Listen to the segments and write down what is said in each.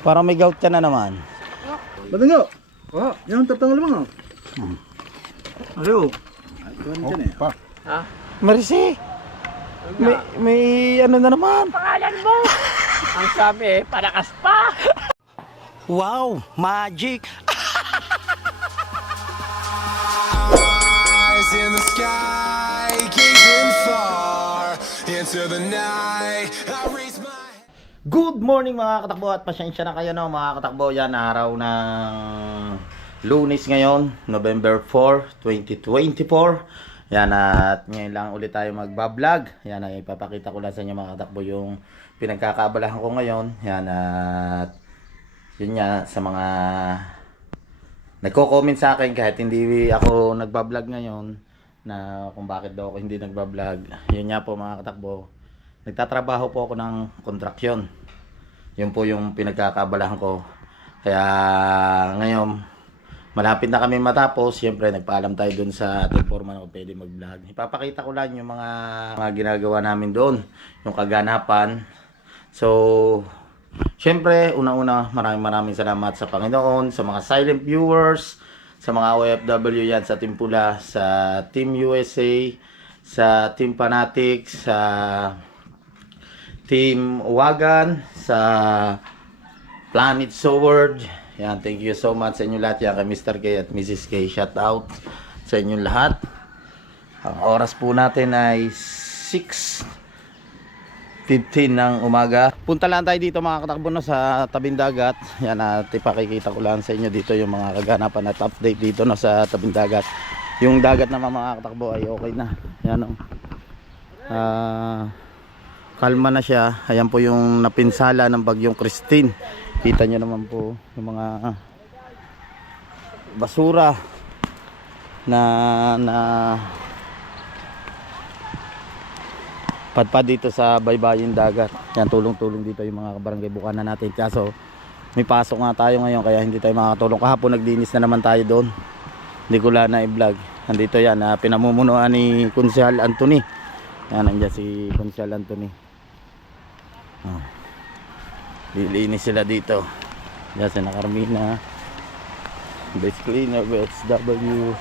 Parang may gout ka na naman. Batingo! Oh, yan tatang lamang oh. Ayo. Pa. Ha? Marisi. May ano na naman. Pangalan mo! Ang sabi, palakas pa! Wow, magic. Eyes in the sky, gazing far into the night. I raise my Good morning mga katakbo at pasensya na kayo no mga katakbo. Yan araw ng Lunes ngayon, November 4, 2024. Yan at ngayon lang ulit tayo magbablog. Yan ay ipapakita ko lang sa inyo mga katakbo yung pinagkakaabalahan ko ngayon. Yan at yun nga sa mga nagko-comment sa akin kahit hindi ako nagbablog ngayon na kung bakit daw ako hindi nagbablog. Yun nga po mga katakbo. Nagtatrabaho po ako ng kontraksyon. Yun po yung pinagkakabalahan ko. Kaya ngayon, malapit na kami matapos. Siyempre, nagpaalam tayo dun sa ating foreman kung pwede mag-vlog. Ipapakita ko lang yung mga ginagawa namin doon. Yung kaganapan. So, siyempre, unang-una, maraming salamat sa Panginoon, sa mga silent viewers, sa mga OFW yan, sa Team Pula, sa Team USA, sa Team Fanatics, sa Team Wagan, sa Planet Sword. Yan, thank you so much sa inyo lahat. Yan kay Mr. K at Mrs. K. Shout out sa inyo lahat. Ang oras po natin ay 6:15 ng umaga. Punta lang tayo dito mga katakbo no, sa tabing dagat. Yan at ipakikita ko lang sa inyo dito yung mga kaganapan at update dito no, sa tabing dagat. Yung dagat naman mga katakbo ay okay na. Yan o. Kalma na siya. Ayan po yung napinsala ng bagyong Christine. Kita nyo naman po yung mga basura na padpad dito sa baybayin dagat. Yan, tulong-tulong dito yung mga kabarangay Bukana natin. Kaso may pasok nga tayo ngayon kaya hindi tayo makakatulong. Kahapon naglinis na naman tayo doon. Hindi ko lang na-i-vlog. Nandito yan, pinamumunuan ni Konsehal Anthony. Yan, nandiyan si Konsehal Anthony. Oh. Lilinis sila dito. Yan si Carmina, base cleaner, BSW.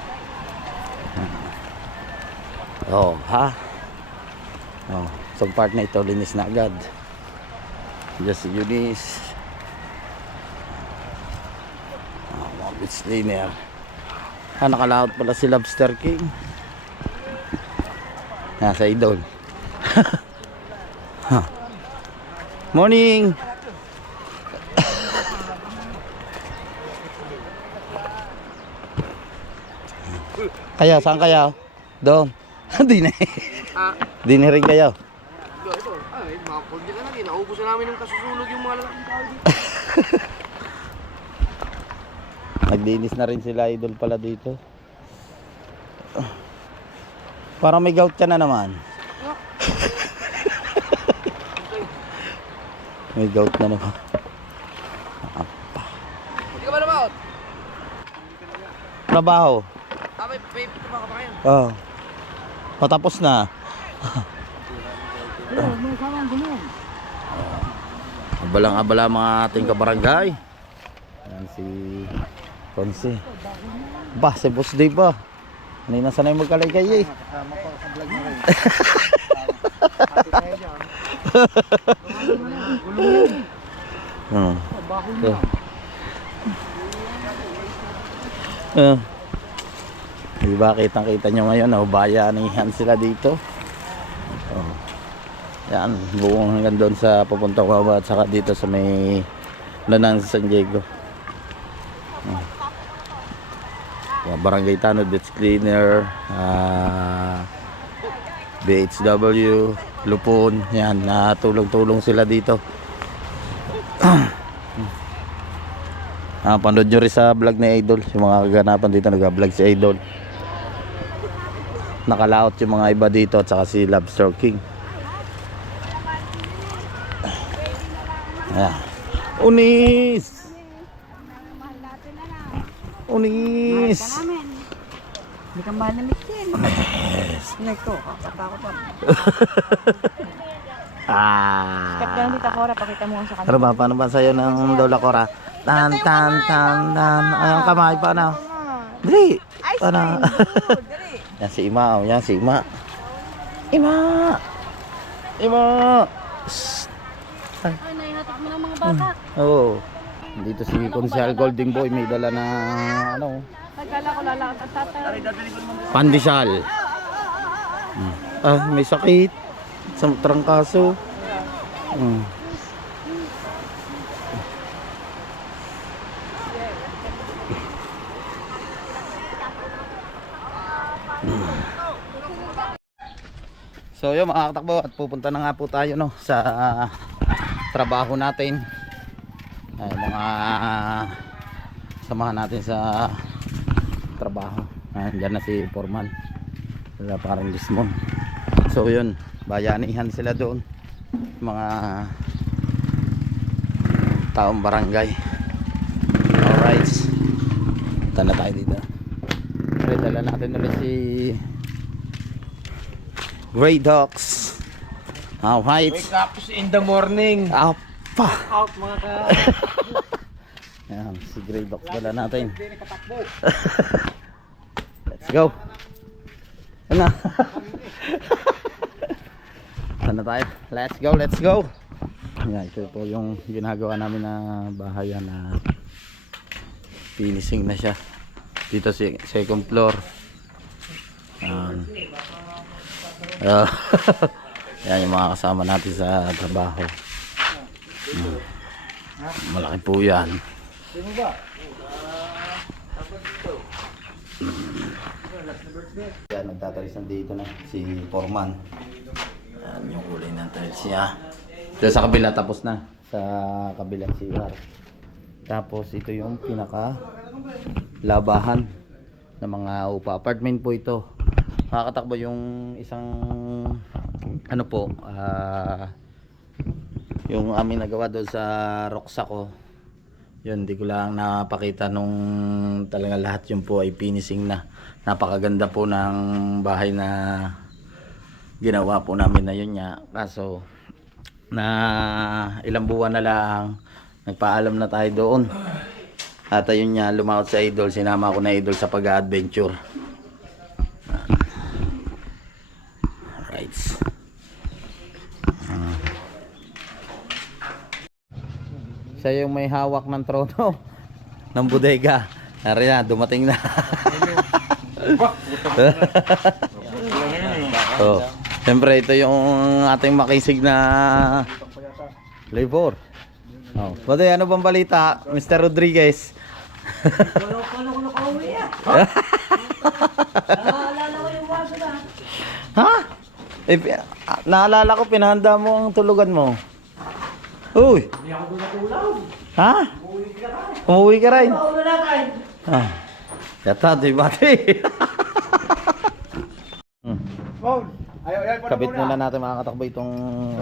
Oh, ha? Oh, so part na ito linis na agad. Just si Eunice. Oh, mga base cleaner. Nakalaot pala si Lobster King. Nasa idol. Huh. Morning. Kaya saan kaya? Doon. Di na. Di na rin kayo. Ito, ay, mga kuldi ka lang, inaubos na namin ng kasusulog yung mga lalaking tao dito. Naglinis na rin sila idol pala dito. Parang may gout ka na naman. May gout na naman. Hindi ka ba nabaot? Trabaho. May trabaho ka pa ngayon? Oh. Patapos na. Abalang-abala mga ating kabarangay. Yan si Konse. Bah, si Boss Dave ba? Kanina sanay magkalay-kay eh. Kasama pa sa vlog na rin. Diba kitang-kita nyo ngayon, bayanihan sila dito. Oh. Yan, buong hanggang doon sa papuntang Wawa at saka dito sa may Lanang San Diego. Barangay Tanod, Beach Cleaner, BHW, Lupon, yan, tulong-tulong sila dito. Panood nyo rin sa vlog ni Idol, yung mga kaganapan dito, nag-vlog si Idol. Nakalaot yung mga iba dito at saka si Lobster King. Ayan. Unis! Unis! Hindi ka malamig din. Unis! Nako, kakatakot ako. Step ka lang Ah. dito, Cora. Pakita mo sa Ano kanila. ba? Paano ba sa'yo ng Lola Cora? Tan, tan, tan, tan. Ay, ang kamay. Paano? Dali. Ice Paano? cream. Good. Dali. Yan si Ima. Oh. Yan si Ima. Ima. Ima. Shh. Ay, naihatid mo ng mga bata. Oo. Dito si Consel Golden Boy. May dala na ano. Nagkala ko lalakad at tatay. Pandesal. Ah, may sakit. Sa trangkaso. So yun mga katakbo, at pupunta na nga po tayo no sa trabaho natin. Ay, mga samahan natin sa trabaho. Diyan na si Foreman. Sila parang Lismon. So yun, bayanihan sila doon. Mga taong barangay. Alright. Punta na tayo dito. Pero dala natin ulit si Grey Dogs. Alright. Wake up in the morning. Apa. Out mga ka. Yan, si Grey Dogs dala natin. Let's go. Ano? Ano tayo? Let's go, let's go. Yan, ito po yung ginagawa namin na bahayan na finishing na siya. Dito si second floor. Yan yung mga kasama natin sa trabaho. Malaki po yan. Yan, nagtatalisan dito na si Foreman. Yan yung kulay ng tiles niya. Dito sa kabila tapos na. Sa kabilang CR. Tapos ito yung pinaka labahan ng mga upa. Apartment po ito. Makakatakbo yung isang ano po, yung aming nagawa doon sa Roxaco. Yun, di ko lang napakita nung talaga lahat yun po ay finishing na. Napakaganda po ng bahay na ginawa po namin na yun nga. Kaso na ilang buwan na lang nagpaalam na tayo doon. At ayun nga, lumaot sa Idol. Sinama ko na Idol sa pag-adventure. Alright. Siya yung may hawak ng trono ng bodega. Ari na, dumating na. Oh, siyempre ito yung ating makisig na labor. Oh, Baday, ano bang balita, Mr. Rodriguez? Ha? Eh, naalala ko, pinahanda mo ang tulugan mo. Uy! Ha? Umuwi ka rin? Ah. Yata, di ba? Kabit muna natin mga katakbo itong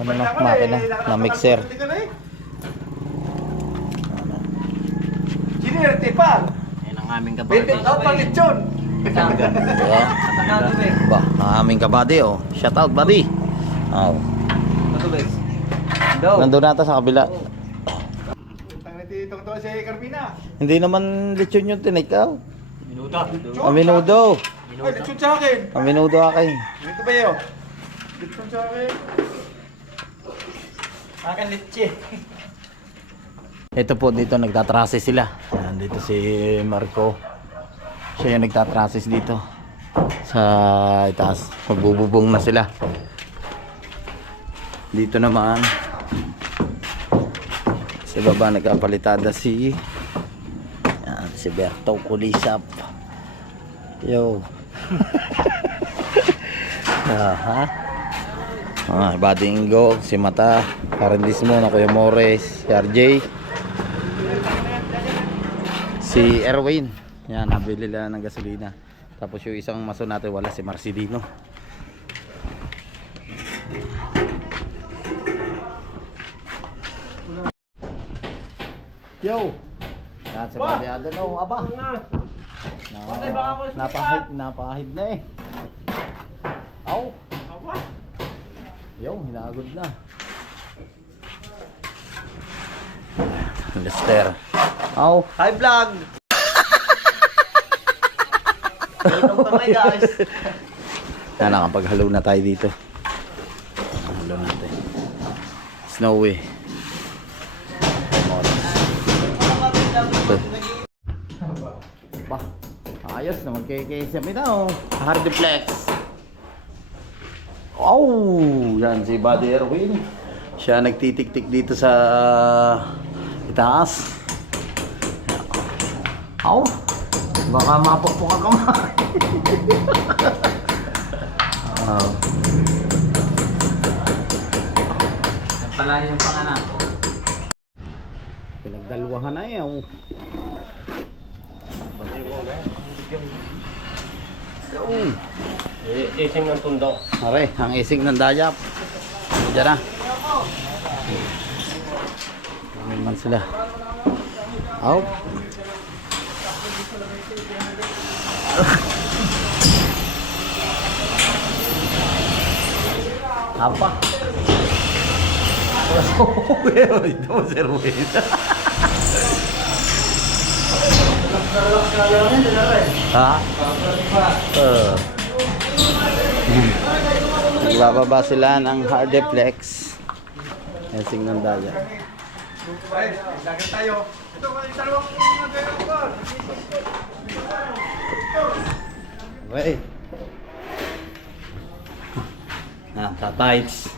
ano na, makina na mixer. Sinerte pa. Yan ang aming kabady. Bitin out pang lechon. Ba, ang aming kabady oh. Shout out buddy. Oh. Nandun nata sa kabila. Itong to si Carmina. Hindi naman lechon yung tinikaw. Minuto. Ang minudo. Ay, lechon sa akin. Ang minudo akin. Dito ba yun? Lechon sa akin. Akin leche. Ito po dito nagtatrasis sila. Ayan, dito si Marco. Siya yung nagtatrasis dito. Sa itaas. Magbububong na sila. Dito naman sa baba nagkapalitada si yan, si Berto Kulisap. Yo. Badingo, si Mata, Karandismo, na Kuya Mores, si RJ, si Erwin. Yan, nabili lang ng gasolina. Tapos yung isang maso natin wala, si Marcelino. Yo! Yan sa badyado no, aba. Napahid na eh. Aw! Yo, hinagod na. Lester. Oh, hi vlog! Welcome to my guys. Na nakapaghalo na tayo dito. Halo natin. Snowy. Ba, ayos na magkikisa mo daw. Hardiplex. Oh, yan si Buddy Erwin. Siya nagtitik-tik dito sa itaas. Oh, baka mapukpuk ka kamay. Oh. Pala yung panganak ko. Pinagdalwahan na yun. Ising ng tundo. Are, ang isig ng dayap. Diyan na. Ano naman sila? Oh. Apa? Ito mo si Ruin. Ha? Nagbababa sila ng Hardiplex. Esing ng daya. Lagat tayo. Ito, yung dalawang nagayang ko. Wait. Tatights.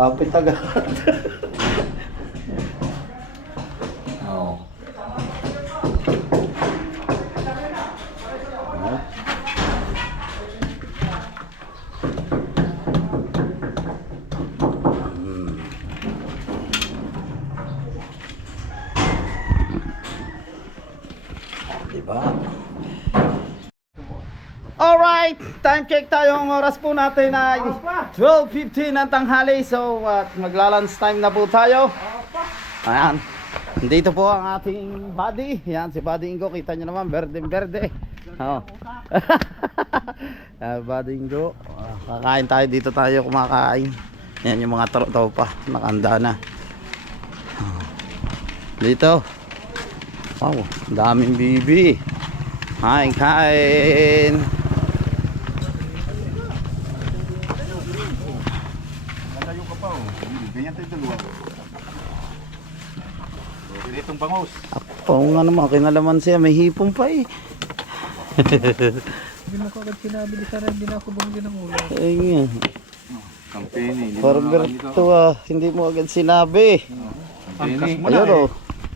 Kapit agad. Oh. Diba? Alright, time check tayo. Ang oras po natin ay 12:15 ng tanghali. So, magla-lunch time na po tayo. Ayan. Dito po ang ating buddy. Yan, si Buddy Ingo. Kita nyo naman, berde-berde. Oh. Buddy Ingo. Kakain tayo. Dito tayo kumakain. Yan yung mga tropa. Nakanda na. Dito. Wow, daming bibi. Kain. Nalayo ka pa, oh. Ganyan tayo dalawa. Itong bangus. Oo nga naman, kinalaman siya. May hipon pa eh. Hindi mo kagad sinabi ni Sarah, hindi na ako bumili ng ulo. Ayun. Campaign eh. Forberto hindi mo agad sinabi. Angkas mo na Ayun eh. o.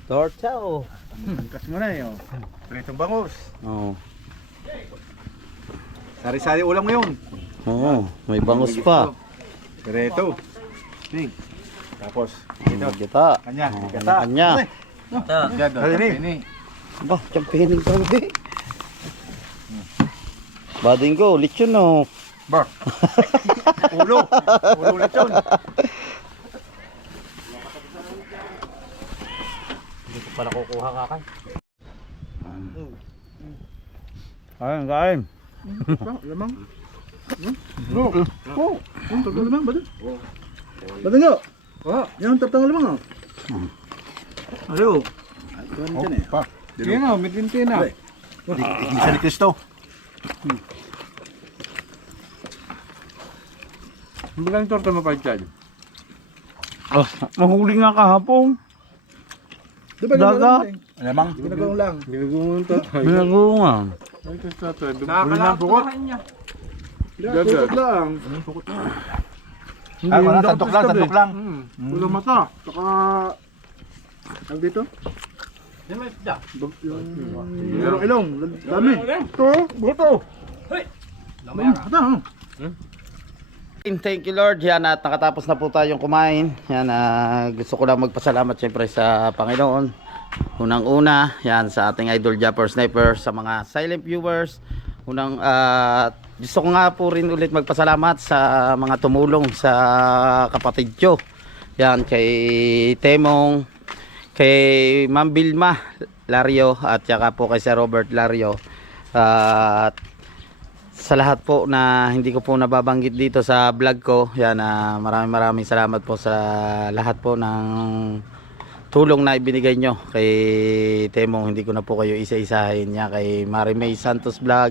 Torcha o. Angkas mo na eh. Oh. Itong bangus. Oo. Sari-sari ulam ngayon. Oo. May bangus pa. Direto. Ting. Tapos, Ito. Kita. kanya. Oo, Kanya. kanya. Diyan, campaign. Ba, champining kami. Bading ko, lechon o. Bar. Ulo. Ulo lechon. Dito pala kukuha kakay. Kain. Lamang. No. Oh, tapos lamang, badang. Badang nga. Oh, yan tapos lamang. Ayo. Pa. Yan na, midlinti na. Igisa ni Cristo. Ang bilang torta mo pa dyan. Oh, mahuli nga kahapon. Diba Dagat. Alamang. Ginagawang lang. Binagungan. Nakakalakuhan niya. Dagat lang. Ah, wala, sandok lang. Ulo mata. Saka... Ang dito? Ilong ilong. Dami. Ito. Buto. Ito. Thank you Lord. Yan at nakatapos na po tayong kumain. Yan gusto ko lang magpasalamat siyempre sa Panginoon. Unang-una, yan sa ating idol Japper Sniper, sa mga silent viewers. Gusto ko nga po rin ulit magpasalamat sa mga tumulong sa kapatid ko. Yan kay Temong, kay Ma'am Bilma Lario at saka po kay Sir Robert Lario. At sa lahat po na hindi ko po nababanggit dito sa vlog ko, yan maraming salamat po sa lahat po ng tulong na ibinigay nyo kay Temong. Hindi ko na po kayo isa-isahin, yan kay Marimay Santos Vlog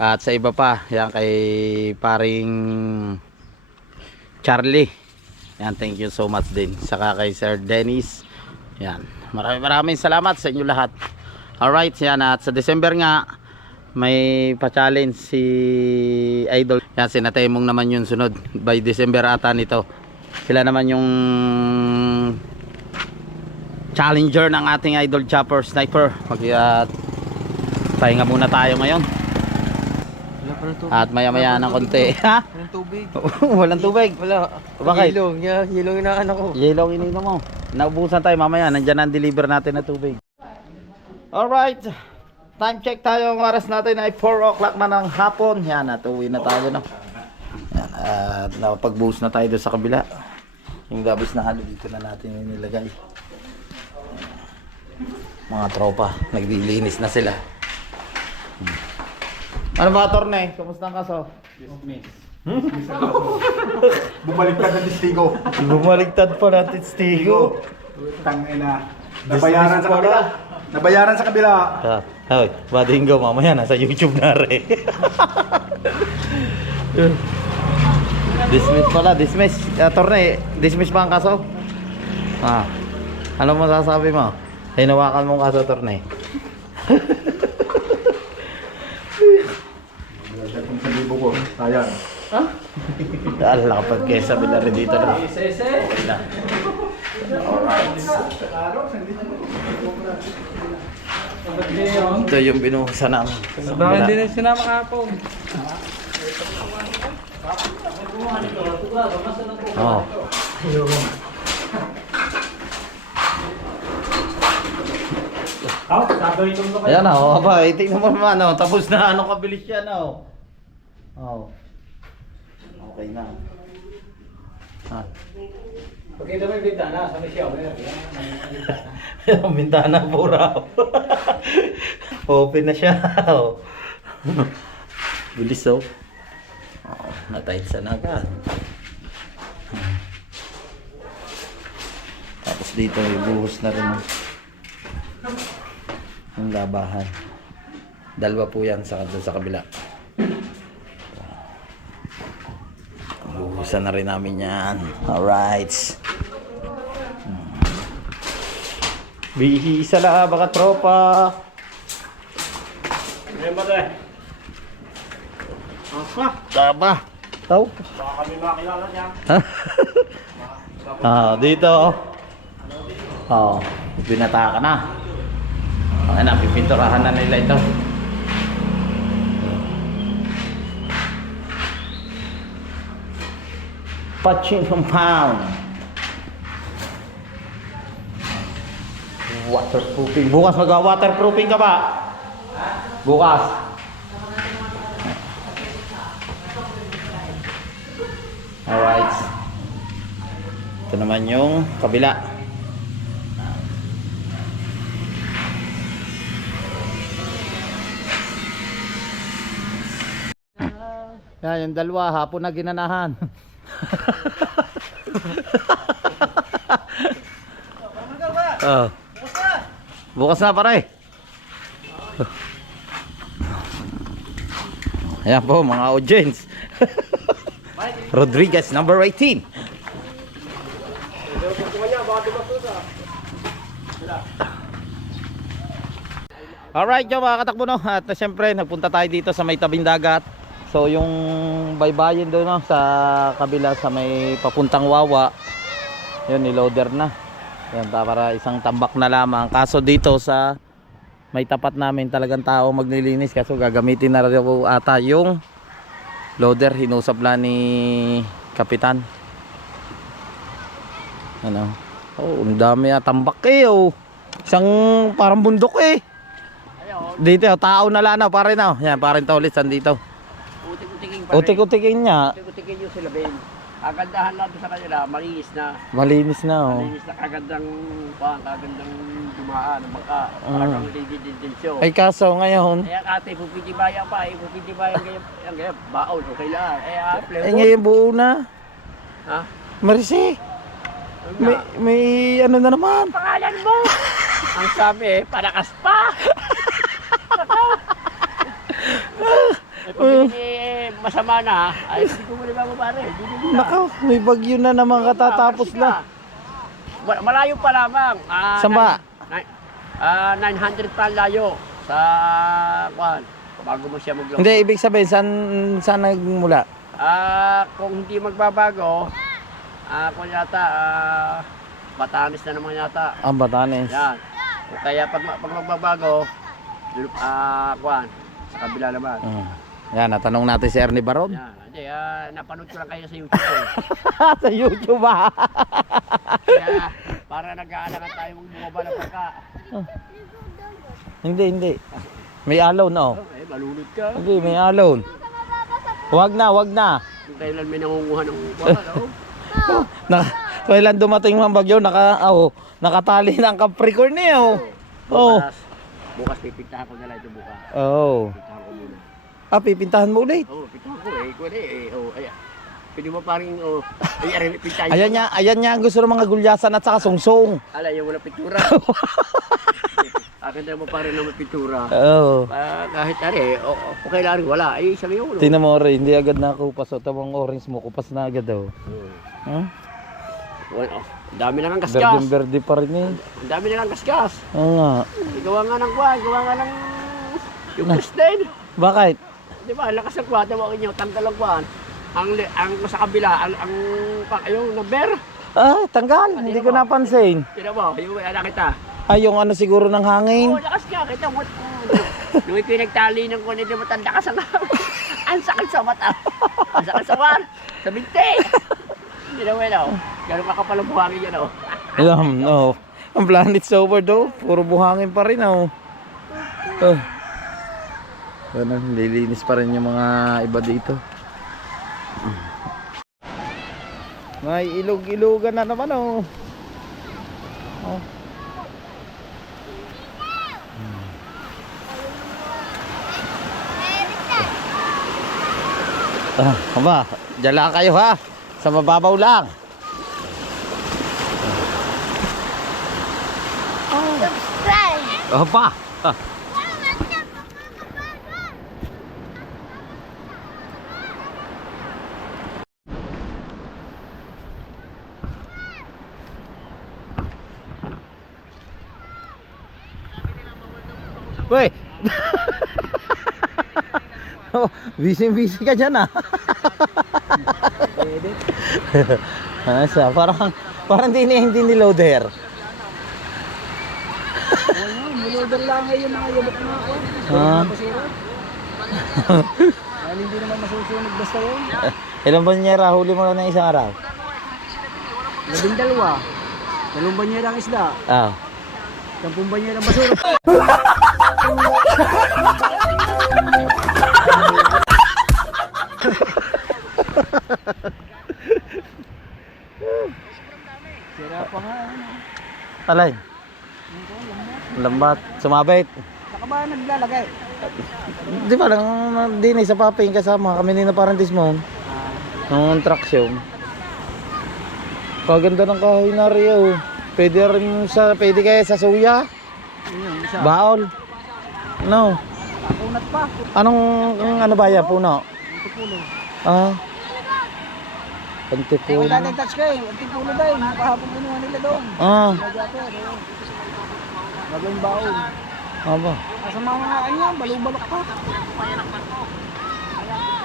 at sa iba pa, yan kay paring Charlie, yan thank you so much din, saka kay Sir Dennis. Yan maraming salamat sa inyo lahat. Alright, yan at sa December nga may pa-challenge si Idol. Yan, si Natemong naman yung sunod. By December ata nito. Sila naman yung challenger ng ating Idol Japper Sniper. Pahinga muna tayo ngayon. At maya-maya ng konti. Ha? Walang tubig. Walang tubig? Wala. Bakit? Hilong inaanak ko. Yellow ininom mo. Naubusan tayo mamaya. Nandyan ang deliver natin na tubig. Alright. Time check tayo. Ang oras natin ay 4 o'clock na ng hapon. Yan, at uwi na tayo na. Yan, at nakapag-boost na tayo doon sa kabila. Yung gabis na halo dito na natin yung nilagay. Mga tropa, nagdilinis na sila. Ano mga torne? Kumusta ang kaso? Bumaliktad ng testigo. Bumaligtad pa natin stigo. Tangina. Nabayaran sa kabila. Nabayaran sa kabila. Hoy, badinggo mamaya nasa YouTube na rin. Dismiss pala, dismiss. Torne, dismiss pa ang kaso? Ano masasabi mo? Hinawakan mong kaso, Torne. Kung sa libo ko, sayang. Dahil nakapag kesa bila rin dito na. Okay na. Ito yung binuhusan namin. Bakit hindi na sinama kahapon? Oo. Ayan na, oh, aba, tingnan mo naman, oh, tapos na, ano kabilis yan, oh. Oh. Okay na. Ha. Pagkita mo yung bintana, sa Michelle, Yung bintana pura. Open na siya. Oh. Bilis, oh. Oh, na-tight sa agad. Tapos dito ibuhos na rin yung labahan. Dalawa po yan sa kabila. Buhusan na rin namin yan. Alright. Bihisa lang baka tropa. Tama. Tau. Baka kami makilala niya. Dito. Oh, binata ka na. Ano, pipinturahan na nila ito. Patching compound. Waterproofing. Bukas mag-waterproofing ka ba? Bukas. Alright. Ito naman yung kabila. Yan, yung dalawa, hapon na ginanahan. Oh. Bukas na pare. Ayan po mga audience. Rodriguez number 18. Alright, yung mga katakbo, no? At syempre nagpunta tayo dito sa may tabing dagat. So yung baybayin doon, no? Sa kabila sa may papuntang Wawa, yun niloader na. Yan, para isang tambak na lamang. Kaso dito sa may tapat namin talagang tao maglilinis, kaso gagamitin na rin po ata yung loader. Hinusap lang ni Kapitan. Ano? Oh, ang dami tambak eh, oh. Isang parang bundok eh. Dito, tao na lana, pare na. Yan, pare Tolis, andito. Utik-utiking pa rin. Utik-utikin niya. Utik-utikin yung sila, Ben. Kagandahan natin sa kanila, malinis na. Malinis na, oh. Malinis na, kagandang dumaan ng bangka. Parang didididensyo. Ay, kaso ngayon, Kaya ate, pupitibayan pa eh. Pupitibayan ganyan, baon, okay lang. eh ngayon buo na. Ha? Marisi, Ano may, na? may ano na naman. Pangalan mo! Ang sabi eh, panakas pa! Eh, pag hindi masama na, ay hindi ko muli ba pare, hindi mo na. Nakaw, may bagyo na naman katatapos na. Malayo pa lamang. Saan ba? 900 pa layo sa kwan. Bago mo siya magloko. Hindi, ibig sabihin, saan nagmula? Kung hindi magbabago, kung yata, Batanes na naman yata. Ang Batanes. Yan. O kaya pag magbabago, kwan, sa kabila naman. Yan, natanong natin si Ernie Baron. Yan. Hindi, napanood ko lang kayo sa YouTube. Eh. Sa YouTube ah. Kaya, para nag-aalagan tayo bumaba ng pagka. Hindi. May alon, oh. Eh, malulod ka. Hindi, may alon. Wag na. Kung kailan may nangunguha ng upa, no? Kailan dumating ang bagyo, nakatali na ang Capricorn niya, oh. Oh. Bukas pipintahan ko na lang ito bukas. Oh. Pipintahan ko muna. Pipintahan mo ulit. Pipintahan ko eh. Kung ayan. Pwede mo paring, pintahan. Ayan niya ang gusto ng mga gulyasan at saka sungsong. Ala, yung wala pintura. Akin na mo paring na may pintura. Oo. Kahit okay lang rin, wala. Ay, sabi mo. Tingnan mo rin, hindi agad nakupas. O tamang orange mo, kupas na agad daw. Huh? Well, dami na ng kaskas. Berde pa rin eh. Ang dami na ng kaskas. Oo nga. Gawa nga ng kwan, gawa nga ng yung Kristen. Bakit? Di ba, ang lakas ng kwan, tawagin nyo, tanggal ang kwan. Ang sa kabila, yung number. Tanggal. Hindi ko napansin. Tira mo, yung nakita. Ay, yung ano siguro ng hangin. Oo, lakas ka, kita mo. Nung pinagtali ng kwan, hindi matanda ka sa ang sakit sa mata. Ang sakit sa war. Sa binti. Hindi na well, gano'n kakapal ang buhangin yan, oh. Alam, no. Ang planet's over daw. Puro buhangin pa rin, oh. Ganun, lilinis pa rin yung mga iba dito. May ilog-ilogan na naman, oh. Aba, dyan lang kayo ha. Sa mababaw lang. Opa. Weh. Oh, busy ka dyan ah. Asa, parang hindi ni loader. Niloader lang ngayon mga yabot na ako. Hindi naman masusunod basta yun. Ilang banyera huli mo lang ng isang araw? 12. 2 banyera ang isda. 10 banyera ang basura. Sira pa nga. Alay. Lambat. Sumabit. Saka ba naglalagay? Di ba lang din sa paping kasama kami nina parang dismount. Ng traction. Kaganda ng kahoy na rin. Pwede kaya sa suya? Baol. No. Pakunat pa. Ano ba yan? Puno? Antipulo. Antipulo. Wala nang touch kayo. Antipulo dahil. Kahapon kinuha nila doon. Ah. Nagyato. Gagawin baon. Aba, Sa mga kanya, balong-balok pa.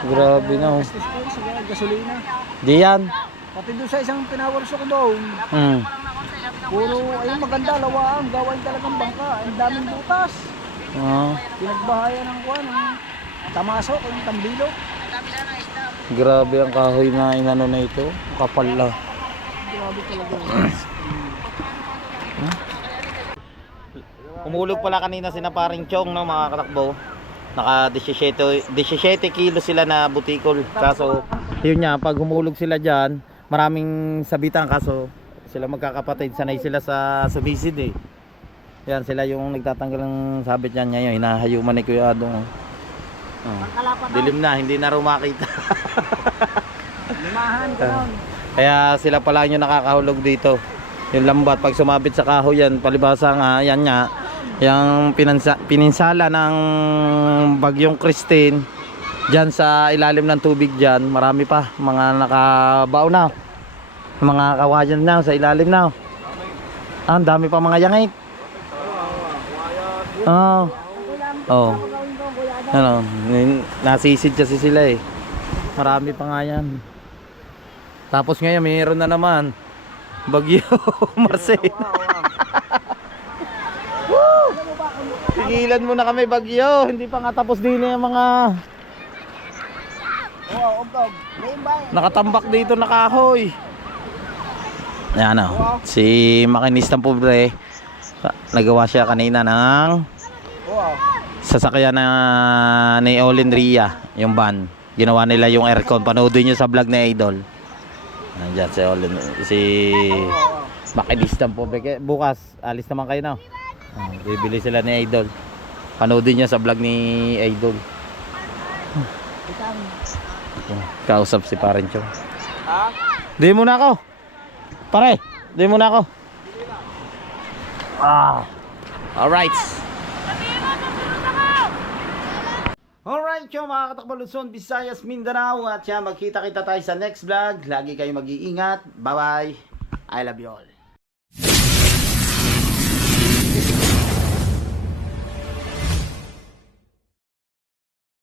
grabe na oh. Testis ko sa gasolina. Di yan. Pati doon sa isang pinawarso ko doon, Hmm. puro, ayun maganda, lawaan, gawain talagang bangka. Ang daming butas. Ah, Pinagbahayan ng kuwan, ng tamasok, yung tambilo. grabe ang kahoy na inano na ito. Kapal na. Grabe talaga. Umulog pala kanina sina paring Chong, no, mga katakbo. Naka 17 kilo sila na butikol. Kaso, yun nga, pag humulog sila dyan, maraming sabitan. Kaso, sila magkakapatid, sanay sila sa sumisid eh. Yan, sila yung nagtatanggal ng sabit yan ngayon. Hinahayuman ni Kuya Adong. Oh. Dilim na, hindi na rumakita. Limahan ka nun. Kaya sila pala yung nakakahulog dito. Yung lambat, pag sumabit sa kahoy yan, palibasa nga, yan nga, yung pininsala ng bagyong Christine, dyan sa ilalim ng tubig dyan, marami pa, mga nakabaw na. Mga kawayan na sa ilalim na. Ah, ang dami pa mga yangit. Oh. Oh. Ano, nasisid kasi sila eh. Marami pa nga yan. Tapos ngayon mayroon na naman Bagyo Marcel. Woo! Tigilan mo na kami Bagyo. Hindi pa nga tapos din yung mga nakatambak dito na kahoy. Ayan o, si makinistang pobre, nagawa siya kanina ng sasakyan na ni Olin Ria, yung van. Ginawa nila yung aircon. Panoodin nyo sa vlog ni Idol. Nandiyan si Olin, si makinistang pobre. Bukas alis naman kayo na. Bibili sila ni Idol. Panoodin nyo sa vlog ni Idol. Kausap si Parencho. Di muna ako. Pare, di muna ako. Alright. Alright, yung mga katakbo Luzon, Visayas, Mindanao. At siya, magkita-kita tayo sa next vlog. Lagi kayo mag-iingat. Bye-bye. I love you all.